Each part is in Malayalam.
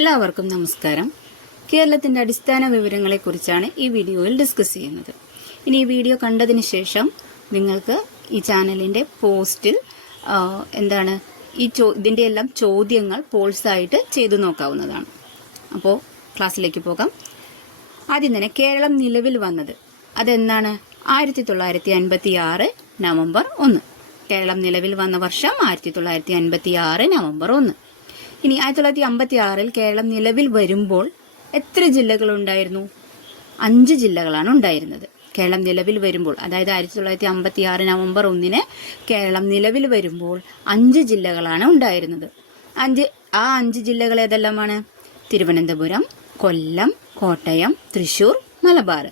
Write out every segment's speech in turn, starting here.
എല്ലാവർക്കും നമസ്കാരം. കേരളത്തിന്റെ അടിസ്ഥാന വിവരങ്ങളെക്കുറിച്ചാണ് ഈ വീഡിയോയിൽ ഡിസ്കസ് ചെയ്യുന്നത്. ഇനി ഈ വീഡിയോ കണ്ടതിന് ശേഷം നിങ്ങൾക്ക് ഈ ചാനലിന്റെ പോസ്റ്റിൽ ഇതിന്റെ എല്ലാം ചോദ്യങ്ങൾ പോൾസായിട്ട് ചെയ്തു നോക്കാവുന്നതാണ്. അപ്പോൾ ക്ലാസ്സിലേക്ക് പോകാം. ആദ്യം തന്നെ കേരളം നിലവിൽ വന്നത് അതെന്നാണ്? 1956 നവംബർ 1. കേരളം നിലവിൽ വന്ന വർഷം 1956 നവംബർ 1. ഇനി 1956 കേരളം നിലവിൽ വരുമ്പോൾ എത്ര ജില്ലകളുണ്ടായിരുന്നു? 5 ജില്ലകളാണ് ഉണ്ടായിരുന്നത്. കേരളം നിലവിൽ വരുമ്പോൾ, അതായത് 1956 നവംബർ 1 കേരളം നിലവിൽ വരുമ്പോൾ 5 ജില്ലകളാണ് ഉണ്ടായിരുന്നത്. ആ 5 ജില്ലകൾ ഏതെല്ലാമാണ്? തിരുവനന്തപുരം, കൊല്ലം, കോട്ടയം, തൃശൂർ, മലബാർ.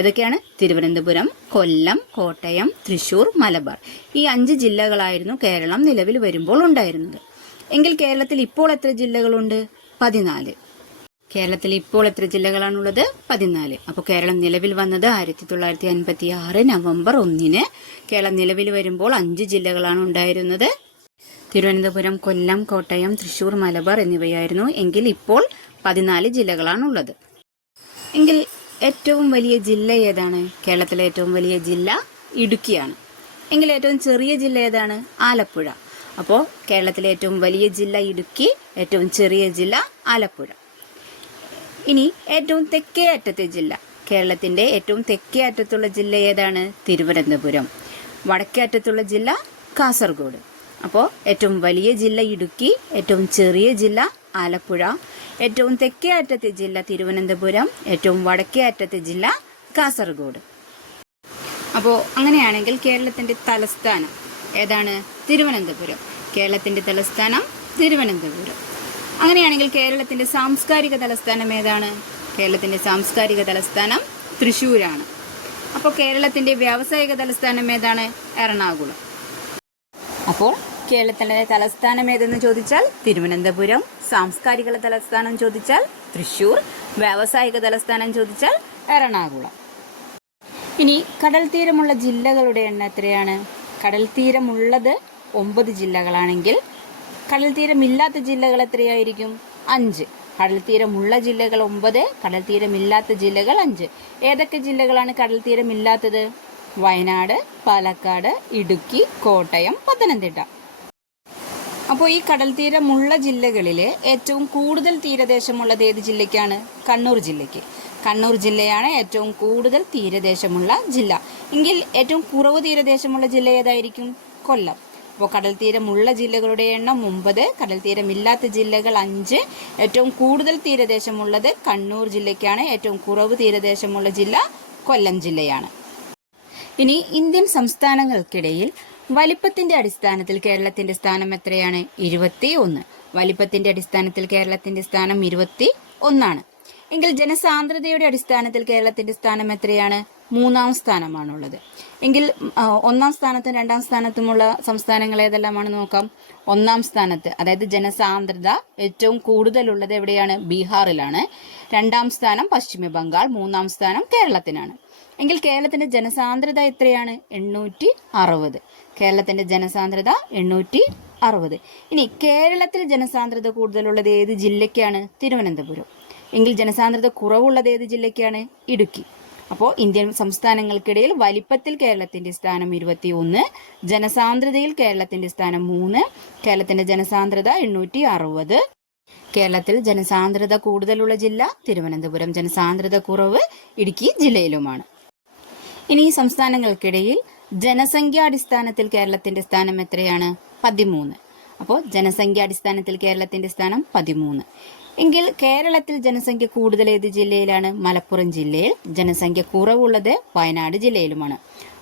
ഏതൊക്കെയാണ്? തിരുവനന്തപുരം, കൊല്ലം, കോട്ടയം, തൃശൂർ, മലബാർ. ഈ 5 ജില്ലകളായിരുന്നു കേരളം നിലവിൽ വരുമ്പോൾ ഉണ്ടായിരുന്നത്. എങ്കിൽ കേരളത്തിൽ ഇപ്പോൾ എത്ര ജില്ലകളുണ്ട്? 14. കേരളത്തിൽ ഇപ്പോൾ എത്ര ജില്ലകളാണുള്ളത്? 14. അപ്പോൾ കേരളം നിലവിൽ വന്നത് 1956 നവംബർ 1 കേരളം നിലവിൽ വരുമ്പോൾ 5 ജില്ലകളാണ് ഉണ്ടായിരുന്നത്. തിരുവനന്തപുരം, കൊല്ലം, കോട്ടയം, തൃശൂർ, മലബാർ എന്നിവയായിരുന്നു. എങ്കിൽ ഇപ്പോൾ 14 ജില്ലകളാണുള്ളത്. എങ്കിൽ ഏറ്റവും വലിയ ജില്ല ഏതാണ്? കേരളത്തിലെ ഏറ്റവും വലിയ ജില്ല ഇടുക്കിയാണ്. എങ്കിൽ ഏറ്റവും ചെറിയ ജില്ല ഏതാണ്? ആലപ്പുഴ. അപ്പോൾ കേരളത്തിലെ ഏറ്റവും വലിയ ജില്ല ഇടുക്കി, ഏറ്റവും ചെറിയ ജില്ല ആലപ്പുഴ. ഇനി ഏറ്റവും തെക്കേ അറ്റത്തെ ജില്ല, കേരളത്തിന്റെ ഏറ്റവും തെക്കേ അറ്റത്തുള്ള ജില്ല ഏതാണ്? തിരുവനന്തപുരം. വടക്കേ അറ്റത്തുള്ള ജില്ല കാസർഗോഡ്. അപ്പോൾ ഏറ്റവും വലിയ ജില്ല ഇടുക്കി, ഏറ്റവും ചെറിയ ജില്ല ആലപ്പുഴ, ഏറ്റവും തെക്കേ അറ്റത്തെ ജില്ല തിരുവനന്തപുരം, ഏറ്റവും വടക്കേ അറ്റത്തെ ജില്ല കാസർഗോഡ്. അപ്പോൾ അങ്ങനെയാണെങ്കിൽ കേരളത്തിന്റെ തലസ്ഥാനം ഏതാണ്? തിരുവനന്തപുരം. കേരളത്തിന്റെ തലസ്ഥാനം തിരുവനന്തപുരം. അങ്ങനെയാണെങ്കിൽ കേരളത്തിന്റെ സാംസ്കാരിക തലസ്ഥാനം ഏതാണ്? കേരളത്തിന്റെ സാംസ്കാരിക തലസ്ഥാനം തൃശ്ശൂരാണ്. അപ്പോൾ കേരളത്തിന്റെ വ്യാവസായിക തലസ്ഥാനം ഏതാണ്? എറണാകുളം. അപ്പോൾ കേരളത്തിന്റെ തലസ്ഥാനം ഏതെന്ന് ചോദിച്ചാൽ തിരുവനന്തപുരം, സാംസ്കാരിക തലസ്ഥാനം ചോദിച്ചാൽ തൃശ്ശൂർ, വ്യാവസായിക തലസ്ഥാനം ചോദിച്ചാൽ എറണാകുളം. ഇനി കടൽ തീരമുള്ള ജില്ലകളുടെ എണ്ണം എത്രയാണ്? കടൽ തീരമുള്ളത് 9 ജില്ലകളാണെങ്കിൽ കടൽ തീരമില്ലാത്ത ജില്ലകൾ എത്രയായിരിക്കും? 5. കടൽ തീരമുള്ള ജില്ലകൾ 9, കടൽ തീരമില്ലാത്ത ജില്ലകൾ 5. ഏതൊക്കെ ജില്ലകളാണ് കടൽ തീരമില്ലാത്തത്? വയനാട്, പാലക്കാട്, ഇടുക്കി, കോട്ടയം, പത്തനംതിട്ട. അപ്പോൾ ഈ കടൽ തീരമുള്ള ജില്ലകളിൽ ഏറ്റവും കൂടുതൽ തീരദേശമുള്ളത് ഏത് ജില്ലയ്ക്കാണ്? കണ്ണൂർ ജില്ലയ്ക്ക്. കണ്ണൂർ ജില്ലയാണ് ഏറ്റവും കൂടുതൽ തീരദേശമുള്ള ജില്ല. എങ്കിൽ ഏറ്റവും കുറവ് തീരദേശമുള്ള ജില്ല ഏതായിരിക്കും? കൊല്ലം. അപ്പോൾ കടൽ തീരമുള്ള ജില്ലകളുടെ എണ്ണം 9, കടൽ തീരമില്ലാത്ത ജില്ലകൾ 5. ഏറ്റവും കൂടുതൽ തീരദേശമുള്ളത് കണ്ണൂർ ജില്ലയ്ക്കാണ്. ഏറ്റവും കുറവ് തീരദേശമുള്ള ജില്ല കൊല്ലം ജില്ലയാണ്. ഇനി ഇന്ത്യൻ സംസ്ഥാനങ്ങൾക്കിടയിൽ വലിപ്പത്തിന്റെ അടിസ്ഥാനത്തിൽ കേരളത്തിന്റെ സ്ഥാനം എത്രയാണ്? 21. വലിപ്പത്തിന്റെ അടിസ്ഥാനത്തിൽ കേരളത്തിന്റെ സ്ഥാനം 21 എങ്കിൽ ജനസാന്ദ്രതയുടെ അടിസ്ഥാനത്തിൽ കേരളത്തിന്റെ സ്ഥാനം എത്രയാണ്? 3-ാം സ്ഥാനമാണുള്ളത്. എങ്കിൽ 1-ാം സ്ഥാനത്തും 2-ാം സ്ഥാനത്തുമുള്ള സംസ്ഥാനങ്ങൾ ഏതെല്ലാമാണ് നോക്കാം. 1-ാം സ്ഥാനത്ത്, അതായത് ജനസാന്ദ്രത ഏറ്റവും കൂടുതലുള്ളത് എവിടെയാണ്? ബീഹാറിലാണ്. 2-ാം സ്ഥാനം പശ്ചിമ ബംഗാൾ, 3-ാം സ്ഥാനം കേരളത്തിനാണ്. എങ്കിൽ കേരളത്തിന്റെ ജനസാന്ദ്രത എത്രയാണ്? 860. കേരളത്തിന്റെ ജനസാന്ദ്രത 860. ഇനി കേരളത്തിൽ ജനസാന്ദ്രത കൂടുതലുള്ളത് ഏത് ജില്ലയ്ക്കാണ്? തിരുവനന്തപുരം. എങ്കിൽ ജനസാന്ദ്രത കുറവുള്ളത് ഏത് ജില്ലയ്ക്കാണ്? ഇടുക്കി. അപ്പോൾ ഇന്ത്യൻ സംസ്ഥാനങ്ങൾക്കിടയിൽ വലിപ്പത്തിൽ കേരളത്തിന്റെ സ്ഥാനം 21, ജനസാന്ദ്രതയിൽ കേരളത്തിന്റെ സ്ഥാനം 3. കേരളത്തിന്റെ ജനസാന്ദ്രത 860. കേരളത്തിൽ ജനസാന്ദ്രത കൂടുതലുള്ള ജില്ല തിരുവനന്തപുരം, ജനസാന്ദ്രത കുറവ് ഇടുക്കി ജില്ലയിലുമാണ്. ഇനി സംസ്ഥാനങ്ങൾക്കിടയിൽ ജനസംഖ്യാടിസ്ഥാനത്തിൽ കേരളത്തിന്റെ സ്ഥാനം എത്രയാണ്? 13. അപ്പോൾ ജനസംഖ്യാടിസ്ഥാനത്തിൽ കേരളത്തിന്റെ സ്ഥാനം 13. എങ്കിൽ കേരളത്തിൽ ജനസംഖ്യ കൂടുതൽ ഏത് ജില്ലയിലാണ്? മലപ്പുറം ജില്ലയിൽ. ജനസംഖ്യ കുറവുള്ളത് വയനാട് ജില്ലയിലുമാണ്.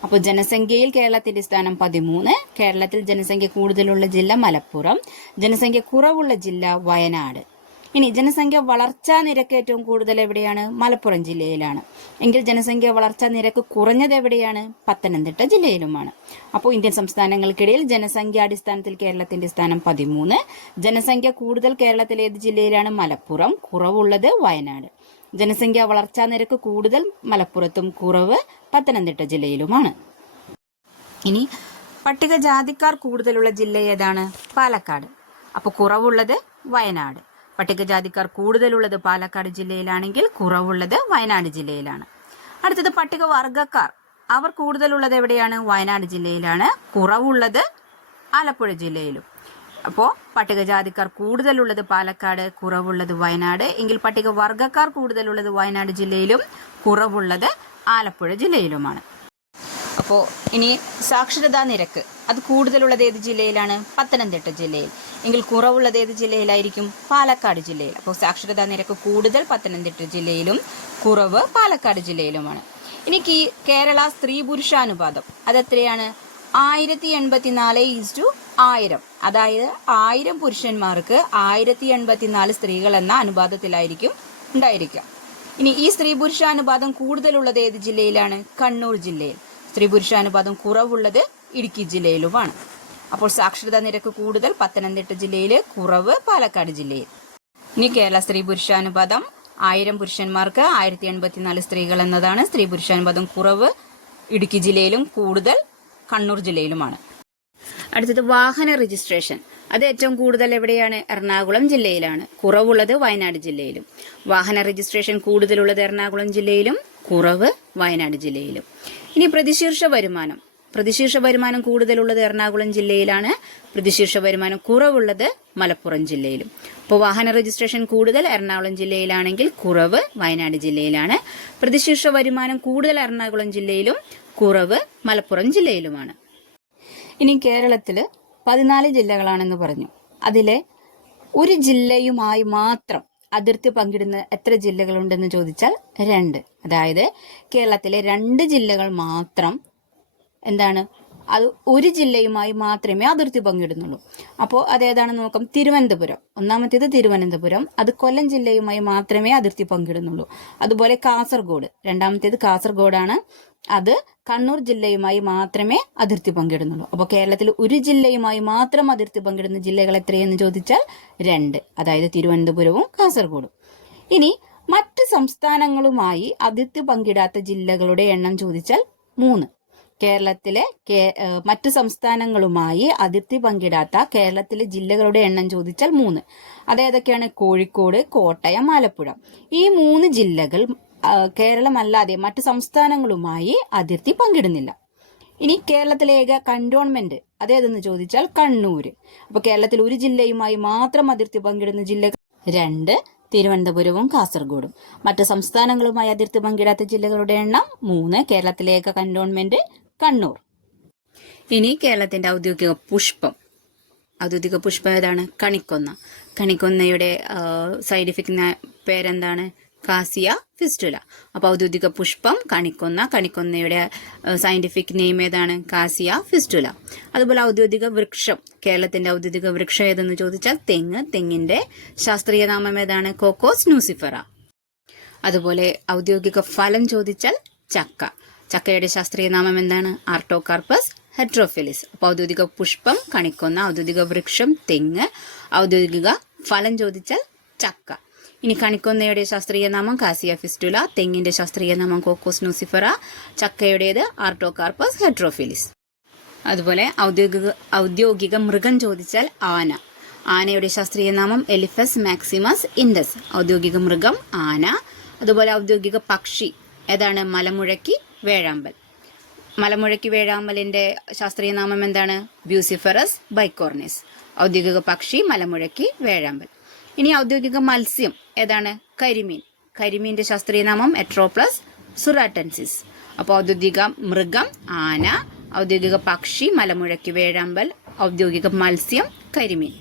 അപ്പോൾ ജനസംഖ്യയിൽ കേരളത്തിന്റെ സ്ഥാനം 13. കേരളത്തിൽ ജനസംഖ്യ കൂടുതലുള്ള ജില്ല മലപ്പുറം, ജനസംഖ്യ കുറവുള്ള ജില്ല വയനാട്. ഇനി ജനസംഖ്യ വളർച്ചാ നിരക്ക് ഏറ്റവും കൂടുതൽ എവിടെയാണ്? മലപ്പുറം ജില്ലയിലാണ്. എങ്കിൽ ജനസംഖ്യ വളർച്ചാ നിരക്ക് കുറഞ്ഞത് എവിടെയാണ്? പത്തനംതിട്ട ജില്ലയിലുമാണ്. അപ്പോൾ ഇന്ത്യൻ സംസ്ഥാനങ്ങൾക്കിടയിൽ ജനസംഖ്യാടിസ്ഥാനത്തിൽ കേരളത്തിന്റെ സ്ഥാനം 13. ജനസംഖ്യ കൂടുതൽ കേരളത്തിലെ ഏത് ജില്ലയിലാണ്? മലപ്പുറം, കുറവുള്ളത് വയനാട്. ജനസംഖ്യ വളർച്ചാ നിരക്ക് കൂടുതൽ മലപ്പുറത്തും കുറവ് പത്തനംതിട്ട ജില്ലയിലുമാണ്. ഇനി പട്ടികജാതിക്കാർ കൂടുതലുള്ള ജില്ല ഏതാണ്? പാലക്കാട്. അപ്പോൾ കുറവുള്ളത് വയനാട്. പട്ടികജാതിക്കാർ കൂടുതലുള്ളത് പാലക്കാട് ജില്ലയിലാണെങ്കിൽ കുറവുള്ളത് വയനാട് ജില്ലയിലാണ്. അടുത്തത് പട്ടികവർഗക്കാർ. അവർ കൂടുതലുള്ളത് എവിടെയാണ്? വയനാട് ജില്ലയിലാണ്. കുറവുള്ളത് ആലപ്പുഴ ജില്ലയിലും. അപ്പോൾ പട്ടികജാതിക്കാർ കൂടുതലുള്ളത് പാലക്കാട്, കുറവുള്ളത് വയനാട്. എങ്കിൽ പട്ടികവർഗക്കാർ കൂടുതലുള്ളത് വയനാട് ജില്ലയിലും കുറവുള്ളത് ആലപ്പുഴ ജില്ലയിലുമാണ്. അപ്പോൾ ഇനി സാക്ഷരതാ നിരക്ക് അത് കൂടുതലുള്ളത് ഏത് ജില്ലയിലാണ്? പത്തനംതിട്ട ജില്ലയിൽ. എങ്കിൽ കുറവുള്ളത് ഏത് ജില്ലയിലായിരിക്കും? പാലക്കാട് ജില്ലയിൽ. അപ്പോൾ സാക്ഷരതാ നിരക്ക് കൂടുതൽ പത്തനംതിട്ട ജില്ലയിലും കുറവ് പാലക്കാട് ജില്ലയിലുമാണ്. ഇനി കേരള സ്ത്രീ പുരുഷാനുപാതം അതെത്രയാണ്? 1084:1000. അതായത് 1000 പുരുഷന്മാർക്ക് 1084 സ്ത്രീകൾ എന്ന അനുപാതത്തിലായിരിക്കും ഉണ്ടായിരിക്കുക. ഇനി ഈ സ്ത്രീ പുരുഷാനുപാതം കൂടുതലുള്ളത് ഏത് ജില്ലയിലാണ്? കണ്ണൂർ ജില്ലയിൽ. സ്ത്രീ പുരുഷാനുപാതം കുറവുള്ളത് ഇടുക്കി ജില്ലയിലുമാണ്. അപ്പോൾ സാക്ഷരതാ നിരക്ക് കൂടുതൽ പത്തനംതിട്ട ജില്ലയിൽ, കുറവ് പാലക്കാട് ജില്ലയിൽ. ഇനി കേരള സ്ത്രീ പുരുഷാനുപാതം 1000 പുരുഷന്മാർക്ക് 1084 സ്ത്രീകൾ എന്നതാണ്. സ്ത്രീ പുരുഷാനുപാതം കുറവ് ഇടുക്കി ജില്ലയിലും കൂടുതൽ കണ്ണൂർ ജില്ലയിലുമാണ്. അടുത്തത് വാഹന രജിസ്ട്രേഷൻ. അത് ഏറ്റവും കൂടുതൽ എവിടെയാണ്? എറണാകുളം ജില്ലയിലാണ്. കുറവുള്ളത് വയനാട് ജില്ലയിലും. വാഹന രജിസ്ട്രേഷൻ കൂടുതലുള്ളത് എറണാകുളം ജില്ലയിലും, കുറവ് വയനാട് ജില്ലയിലും. ഇനി പ്രതിശീർഷ വരുമാനം. പ്രതിശീർഷ വരുമാനം കൂടുതലുള്ളത് എറണാകുളം ജില്ലയിലാണ്. പ്രതിശീർഷ വരുമാനം കുറവുള്ളത് മലപ്പുറം ജില്ലയിലും. അപ്പോൾ വാഹന രജിസ്ട്രേഷൻ കൂടുതൽ എറണാകുളം ജില്ലയിലാണെങ്കിൽ കുറവ് വയനാട് ജില്ലയിലാണ്. പ്രതിശീർഷ വരുമാനം കൂടുതൽ എറണാകുളം ജില്ലയിലും കുറവ് മലപ്പുറം ജില്ലയിലുമാണ്. ഇനി കേരളത്തിൽ 14 ജില്ലകളാണെന്ന് പറഞ്ഞു. അതിലെ ഒരു ജില്ലയുമായി മാത്രം അതിർത്തി പങ്കിടുന്ന എത്ര ജില്ലകളുണ്ടെന്ന് ചോദിച്ചാൽ 2. അതായത് കേരളത്തിലെ 2 ജില്ലകൾ മാത്രം എന്താണ്? അത് ഒരു ജില്ലയുമായി മാത്രമേ അതിർത്തി പങ്കിടുന്നുള്ളൂ. അപ്പോൾ അതേതാണെന്ന് നോക്കാം. തിരുവനന്തപുരം. ഒന്നാമത്തേത് തിരുവനന്തപുരം. അത് കൊല്ലം ജില്ലയുമായി മാത്രമേ അതിർത്തി പങ്കിടുന്നുള്ളൂ. അതുപോലെ കാസർഗോഡ്. രണ്ടാമത്തേത് കാസർഗോഡാണ്. അത് കണ്ണൂർ ജില്ലയുമായി മാത്രമേ അതിർത്തി പങ്കിടുന്നുള്ളൂ. അപ്പോൾ കേരളത്തിൽ ഒരു ജില്ലയുമായി മാത്രം അതിർത്തി പങ്കിടുന്ന ജില്ലകൾ എത്രയെന്ന് ചോദിച്ചാൽ 2. അതായത് തിരുവനന്തപുരവും കാസർഗോഡും. ഇനി മറ്റ് സംസ്ഥാനങ്ങളുമായി അതിർത്തി പങ്കിടാത്ത ജില്ലകളുടെ എണ്ണം ചോദിച്ചാൽ 3. കേരളത്തിലെ മറ്റ് സംസ്ഥാനങ്ങളുമായി അതിർത്തി പങ്കിടാത്ത കേരളത്തിലെ ജില്ലകളുടെ എണ്ണം ചോദിച്ചാൽ 3. അതേതൊക്കെയാണ്? കോഴിക്കോട്, കോട്ടയം, ആലപ്പുഴ. ഈ 3 ജില്ലകൾ കേരളമല്ലാതെ മറ്റ് സംസ്ഥാനങ്ങളുമായി അതിർത്തി പങ്കിടുന്നില്ല. ഇനി കേരളത്തിലെ ഏക കന്റോൺമെന്റ് അതേതെന്ന് ചോദിച്ചാൽ കണ്ണൂര്. അപ്പോൾ കേരളത്തിൽ ഒരു ജില്ലയുമായി മാത്രം അതിർത്തി പങ്കിടുന്ന ജില്ലകൾ 2, തിരുവനന്തപുരവും കാസർഗോഡും. മറ്റ് സംസ്ഥാനങ്ങളുമായി അതിർത്തി പങ്കിടാത്ത ജില്ലകളുടെ എണ്ണം 3. കേരളത്തിലെ ഏക കന്റോൺമെന്റ് കണ്ണൂർ. ഇനി കേരളത്തിന്റെ ഔദ്യോഗിക പുഷ്പം. ഔദ്യോഗിക പുഷ്പം ഏതാണ്? കണിക്കൊന്ന. കണിക്കൊന്നയുടെ സയന്റിഫിക് പേരെന്താണ്? കാസിയ ഫിസ്റ്റുല. അപ്പോൾ ഔദ്യോഗിക പുഷ്പം കണിക്കൊന്ന. കണിക്കൊന്നയുടെ സയന്റിഫിക് നെയിം ഏതാണ്? കാസിയ ഫിസ്റ്റുല. അതുപോലെ ഔദ്യോഗിക വൃക്ഷം. കേരളത്തിന്റെ ഔദ്യോഗിക വൃക്ഷം ഏതെന്ന് ചോദിച്ചാൽ തെങ്ങ്. തെങ്ങിന്റെ ശാസ്ത്രീയ നാമം ഏതാണ്? Cocos nucifera. അതുപോലെ ഔദ്യോഗിക ഫലം ചോദിച്ചാൽ ചക്ക. ചക്കയുടെ ശാസ്ത്രീയ നാമം എന്താണ്? ആർട്ടോകാർപ്പസ് ഹെട്രോഫിലിസ്. അപ്പോൾ ഔദ്യോഗിക പുഷ്പം കണിക്കൊന്ന, ഔദ്യോഗിക വൃക്ഷം തെങ്ങ്, ഔദ്യോഗിക ഫലം ചോദിച്ചാൽ ചക്ക. ഇനി കണിക്കൊന്നയുടെ ശാസ്ത്രീയ നാമം കാസിയ ഫിസ്റ്റുല, തെങ്ങിന്റെ ശാസ്ത്രീയ നാമം കോക്കോസ് ന്യൂസിഫറ, ചക്കയുടേത് ആർട്ടോകാർപ്പസ് ഹെട്രോഫിലിസ്. അതുപോലെ ഔദ്യോഗിക മൃഗം ചോദിച്ചാൽ ആന. ആനയുടെ ശാസ്ത്രീയ നാമം എലിഫസ് മാക്സിമസ് ഇൻഡസ്. ഔദ്യോഗിക മൃഗം ആന. അതുപോലെ ഔദ്യോഗിക പക്ഷി ഏതാണ്? മലമുഴക്കി വേഴാമ്പൽ. മലമുഴക്കി വേഴാമ്പലിന്റെ ശാസ്ത്രീയ നാമം എന്താണ്? ബ്യൂസിഫറസ് ബൈക്കോർണിസ്. ഔദ്യോഗിക പക്ഷി മലമുഴക്കി വേഴാമ്പൽ. ഇനി ഔദ്യോഗിക മത്സ്യം ഏതാണ്? കരിമീൻ. കരിമീന്റെ ശാസ്ത്രീയ നാമം എട്രോപ്ലസ് സുറാറ്റൻസിസ്. അപ്പോൾ ഔദ്യോഗിക മൃഗം ആന, ഔദ്യോഗിക പക്ഷി മലമുഴക്കി വേഴാമ്പൽ, ഔദ്യോഗിക മത്സ്യം കരിമീൻ.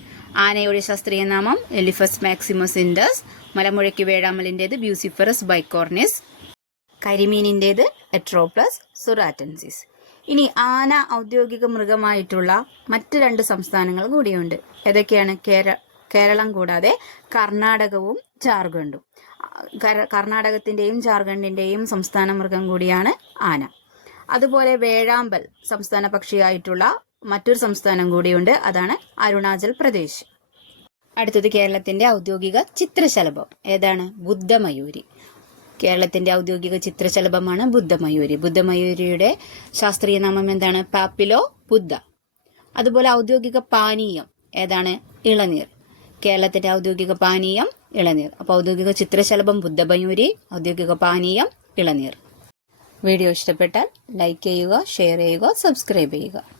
ആനയുടെ ശാസ്ത്രീയ നാമം എലിഫസ് മാക്സിമസ് ഇൻഡസ്, മലമുഴക്കി വേഴാമ്പലിൻ്റെത് ബ്യൂസിഫറസ് ബൈക്കോർണിസ്, കരിമീനിൻ്റെത് എട്രോപ്ലസ് സുറാറ്റൻസിസ്. ഇനി ആന ഔദ്യോഗിക മൃഗമായിട്ടുള്ള മറ്റ് 2 സംസ്ഥാനങ്ങൾ കൂടിയുണ്ട്. ഏതൊക്കെയാണ്? കേരളം കൂടാതെ കർണാടകവും ജാർഖണ്ഡും. കർണാടകത്തിന്റെയും ജാർഖണ്ഡിന്റെയും സംസ്ഥാന മൃഗം കൂടിയാണ് ആന. അതുപോലെ വേഴാമ്പൽ സംസ്ഥാന പക്ഷിയായിട്ടുള്ള മറ്റൊരു സംസ്ഥാനം കൂടിയുണ്ട്. അതാണ് അരുണാചൽ പ്രദേശ്. അടുത്തത് കേരളത്തിന്റെ ഔദ്യോഗിക ചിത്രശലഭം ഏതാണ്? ബുദ്ധമയൂരി. കേരളത്തിന്റെ ഔദ്യോഗിക ചിത്രശലഭമാണ് ബുദ്ധമയൂരി. ബുദ്ധമയൂരിയുടെ ശാസ്ത്രീയ നാമം എന്താണ്? പാപ്പിലോ ബുദ്ധ. അതുപോലെ ഔദ്യോഗിക പാനീയം ഏതാണ്? ഇളനീർ. കേരളത്തിന്റെ ഔദ്യോഗിക പാനീയം ഇളനീർ. അപ്പോൾ ഔദ്യോഗിക ചിത്രശലഭം ബുദ്ധമയൂരി, ഔദ്യോഗിക പാനീയം ഇളനീർ. വീഡിയോ ഇഷ്ടപ്പെട്ടാൽ ലൈക്ക് ചെയ്യുക, ഷെയർ ചെയ്യുക, സബ്സ്ക്രൈബ് ചെയ്യുക.